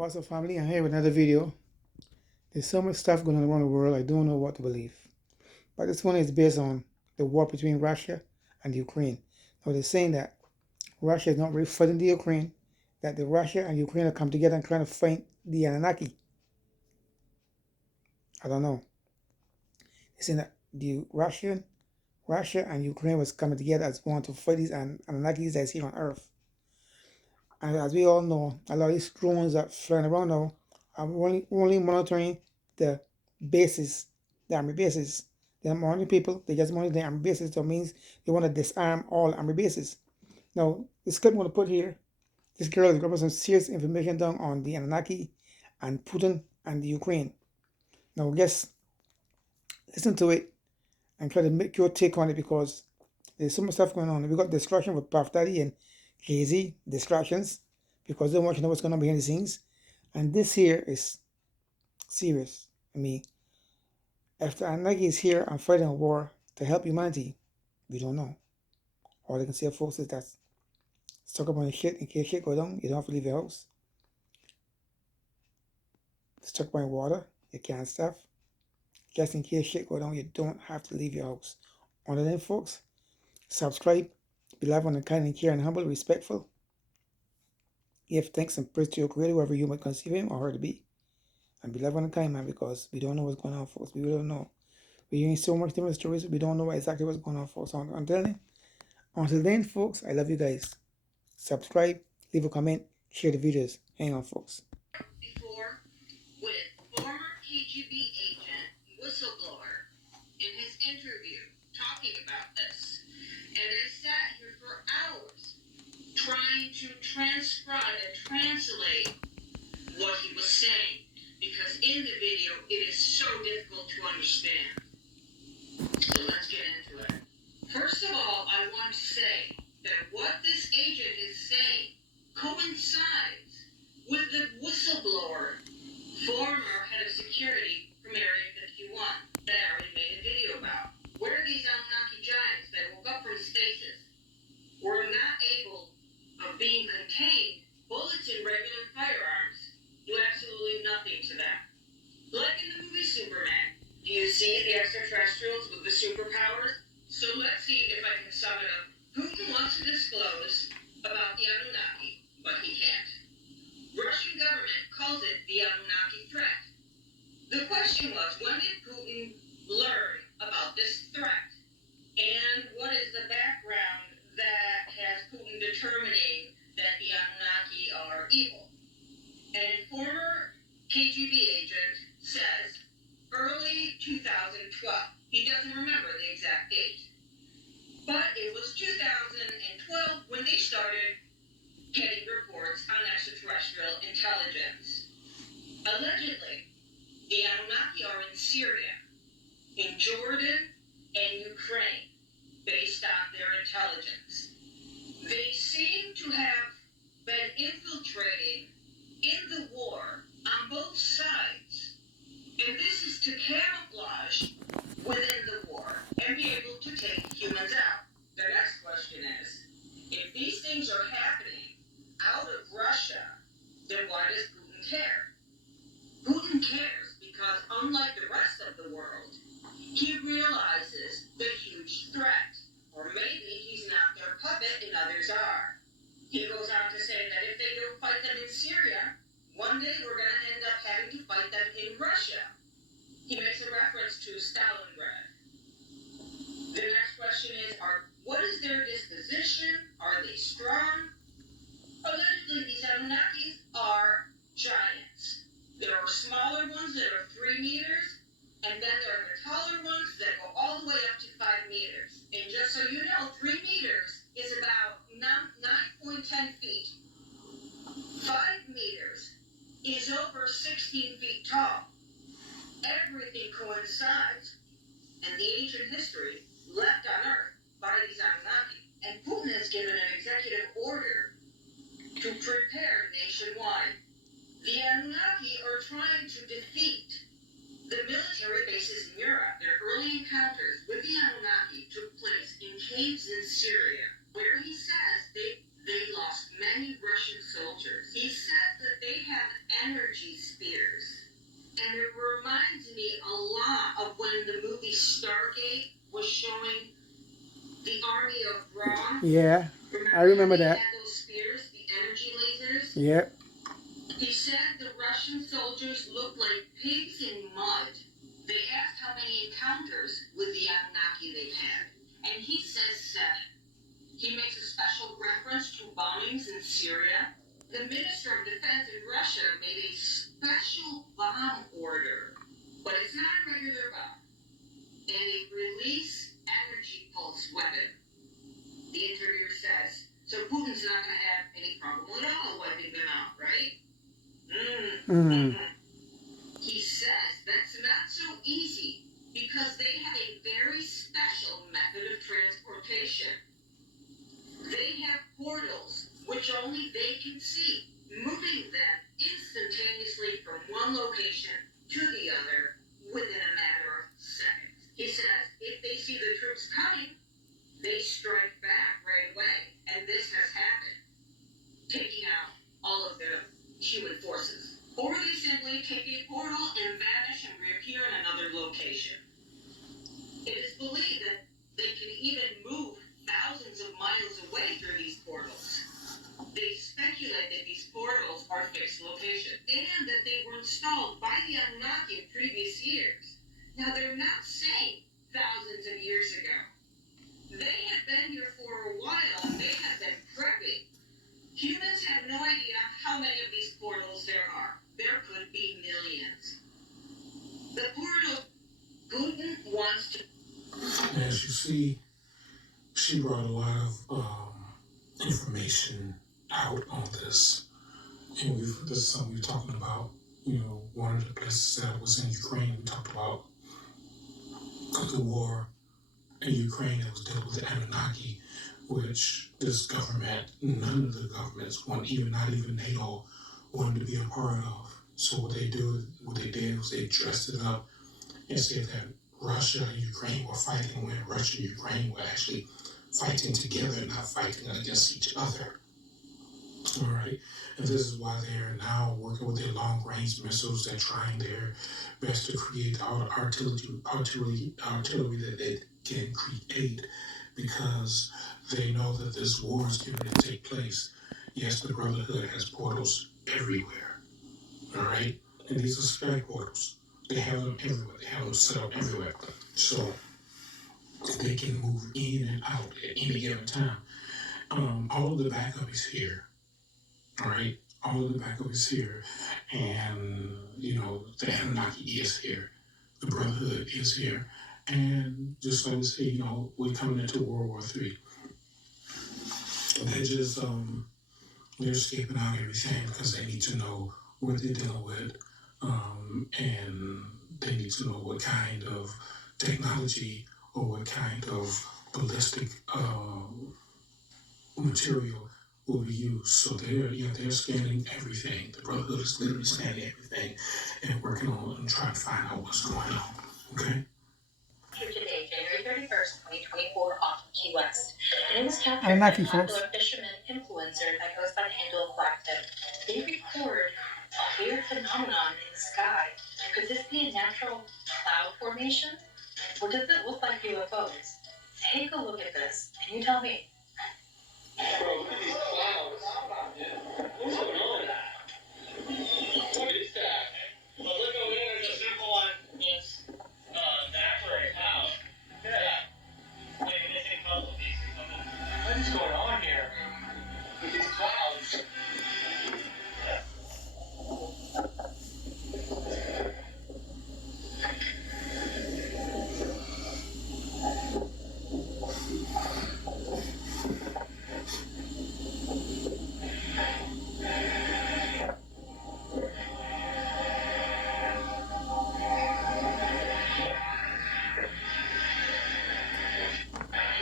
What's up, family? I'm here with another video. There's so much stuff going on around the world, I don't know what to believe. But this one is based on the war between Russia and Ukraine. Now, they're saying that Russia is not really fighting the Ukraine, that the Russia and Ukraine are come together and trying to fight the Anunnaki. I don't know. They're saying that Russia and Ukraine was coming together as one to fight these Anunnakis that's here on Earth. And as we all know, a lot of these drones that flying around now are only monitoring the bases, the army bases. They're not monitoring people, they just monitor the army bases. So it means they want to disarm all army bases. Now, this clip I'm going to put here, this girl is dropping some serious information down on the Anunnaki and Putin and the Ukraine. Now, just listen to it and try to make your take on it, because there's so much stuff going on. We got distraction with Puff Daddy and Jay-Z, distractions, because they want to know what's going on behind the scenes. And this here is serious. I mean, if the Anunnaki is here and fighting a war to help humanity, we don't know. All they can say, folks, is that stock up on the shit in case shit go down. You don't have to leave your house. Stock up on water, you can't stuff. Just in case shit go down, you don't have to leave your house. Until then, folks, subscribe, be loving and kind and caring and humble, respectful. Give thanks and praise to your Creator, whoever you might conceive him or her to be. And be loving and kind, man, because we don't know what's going on, folks. We really don't know. We're hearing so much different stories, we don't know exactly what's going on, folks. Until then, folks, I love you guys. Subscribe, leave a comment, share the videos. Hang on, folks. Before, with former KGB agent whistleblower in his interview talking about this. And I sat here for hours trying to transcribe and translate what he was saying, because in the video it is so difficult to understand. So let's get into it. First of all, I want to say that what this agent is saying coincides with the whistleblower, former head of security from Area 51, that I already made a video about, where these Anunnaki giants that woke up from stasis were not able of being contained. Bullets in regular firearms do absolutely nothing to them. Like in the movie Superman, do you see the extraterrestrials with the superpowers? So let's see if I can sum it up. Putin wants to disclose about the Anunnaki, but he can't. Russian government calls it the Anunnaki threat. The question was, when did Putin learn about this threat? And what is the background that has Putin determining that the Anunnaki are evil? And a former KGB agent says early 2012. He doesn't remember the exact date. But it was 2012 when they started getting reports on extraterrestrial intelligence. Allegedly, the Anunnaki are in Syria, in Jordan, and Ukraine, based on their intelligence. They seem to have been infiltrating in the war on both sides. And this is to camouflage within the war and be able to take humans out. The next question is, if these things are happening out of Russia, then why does Putin care? Putin cares because, unlike the rest of the world, he realizes the huge threat. Or maybe he's not their puppet and others are. He goes on to say that if they don't fight them in Syria, one day we're going to end up having to fight them in Russia. He makes a reference to Stalingrad. The next question is, what is their disposition? Are they strong? Allegedly, these Anunnakis are giants. There are smaller ones that are 3 meters, and then there are the taller ones that go all the way up to 5 meters. And just so you know, 3 meters is about 9.10 feet. 5 meters is over 16 feet tall. Everything coincides. And the ancient history left on Earth by these Anunnaki. And Putin has given an executive order to prepare nationwide. The Anunnaki are trying to defeat the military bases in Europe. Their early encounters with the Anunnaki took place in caves in Syria, where he says they lost many Russian soldiers. He says that they have energy spears. And it reminds me a lot of when the movie Stargate was showing the army of Ra. Yeah, I remember that. They had those spears, the energy lasers. Yep. He said the Russian soldiers looked like pigs in mud. They asked how many encounters with the Anunnaki they've had, and he says 7. He makes a special reference to bombings in Syria. The Minister of Defense in Russia made a special bomb order, but it's not a regular bomb, and a release energy pulse weapon. The interviewer says, so Putin's not going to have any problem at all wiping them out, right? He says that's not so easy because they have a very special method of transportation. They have portals, which only they can see, moving them instantaneously from one location to the other within a matter of seconds. He says if they see the troops coming, they strike back right away, and this has happened, taking out all of the human forces. Or they simply take a portal and vanish and reappear in another location. It is believed that they can even move thousands of miles away through these portals. They speculate that these portals are fixed location and that they were installed by the Anunnaki in previous years. Now, they're not saying thousands of years ago. They have been here for a while and they have been prepping. Humans have no idea how many of these portals there are. There could be millions. The portal Putin wants to. As you see, she brought a lot of information out on this. And this is something we're talking about. One of the places that was in Ukraine, we talked about the war in Ukraine that was dealt with the Anunnaki, which this government, none of the governments, not even NATO, wanted to be a part of. So what they did was they dressed it up and said that Russia and Ukraine were fighting when Russia and Ukraine were actually fighting together, not fighting against each other. All right, and this is why they're now working with their long-range missiles. They're trying their best to create all the artillery that they can create, because they know that this war is going to take place. Yes, the Brotherhood has portals everywhere. All right, and these are sky portals. They have them everywhere. They have them set up everywhere, so they can move in and out at any given time. All of the backup is here. All right, all of the backup is here, and the Anunnaki is here, the Brotherhood is here, and just like we say, we're coming into World War III. They just they're escaping out everything because they need to know what they're dealing with, and they need to know what kind of technology or what kind of ballistic material will be used. So they're scanning everything. The Brotherhood is literally scanning everything and working on and trying to find out what's going on. Okay? Today, January 31st, 2024, off of Key West. And it was captured by Anunnaki, a folks. popular fisherman influencer that goes by the handle of Blacktip. They record a weird phenomenon in the sky. Could this be a natural cloud formation? Or does it look like UFOs? Take a look at this. Can you tell me? Bro, look at these clouds. What's going on? What is that? Well, look over there. There's a circle on. It's natural cloud. Yeah. Wait, missing puzzle piece or something. What is going on here? With these clouds.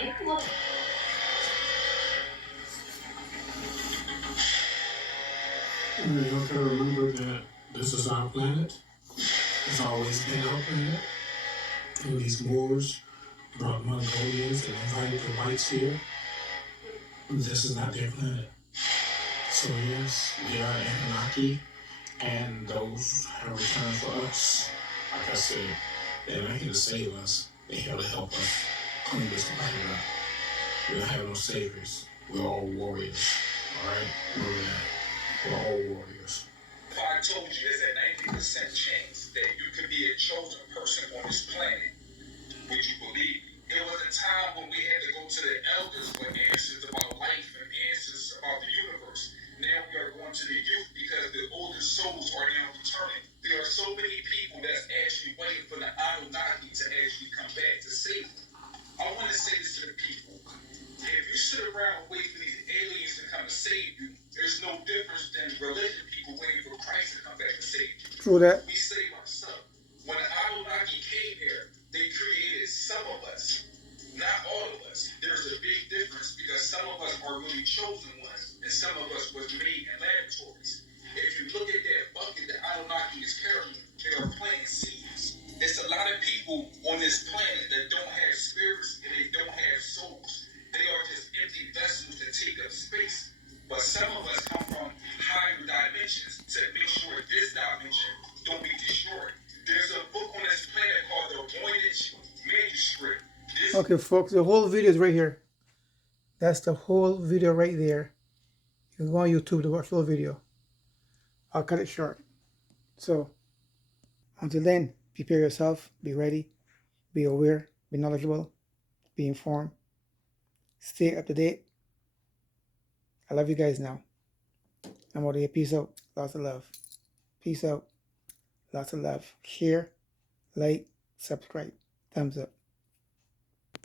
Take a look. And y'all gotta remember that this is our planet. It's always been our planet. And these Moors brought Mongolians and invited the whites here. This is not their planet. So yes, they are Anunnaki. And those have returned for us. Like I said, they're not here to save us. They're here to help us clean this planet up. We don't have no saviors. We're all warriors. Alright? Remember that. We're all warriors. I told you there's a 90% chance that you could be a chosen person on this planet. Would you believe me? There was a time when we had to go to the elders for answers about life and answers about the universe. Now we are going to the youth because the older souls are now returning. There are so many people that's actually waiting for the Anunnaki to actually come back to save them. I want to say this to the people. If you sit around waiting for these aliens to come to save you, there's no difference than religion people waiting for Christ to come back to save you. True that. We save ourselves. When the Anunnaki came here, they created some of us, not all of us. There's a big difference because some of us are really chosen ones, and some of us was made in laboratories. If you look at that bucket that Anunnaki is carrying, they are planting seeds. There's a lot of people on this planet that don't have spirits and they don't have souls. They are just empty vessels that take up space. But some of us come from higher dimensions to make sure this dimension don't be destroyed. There's a book on this planet called the Voynich Manuscript. Okay, folks, the whole video is right here. That's the whole video right there. You can go on YouTube to watch the whole video. I'll cut it short. So, until then, prepare yourself, be ready, be aware, be knowledgeable, be informed, stay up to date. I love you guys now. I'm out of here. Peace out. Lots of love. Peace out. Lots of love. Share, like, subscribe. Thumbs up.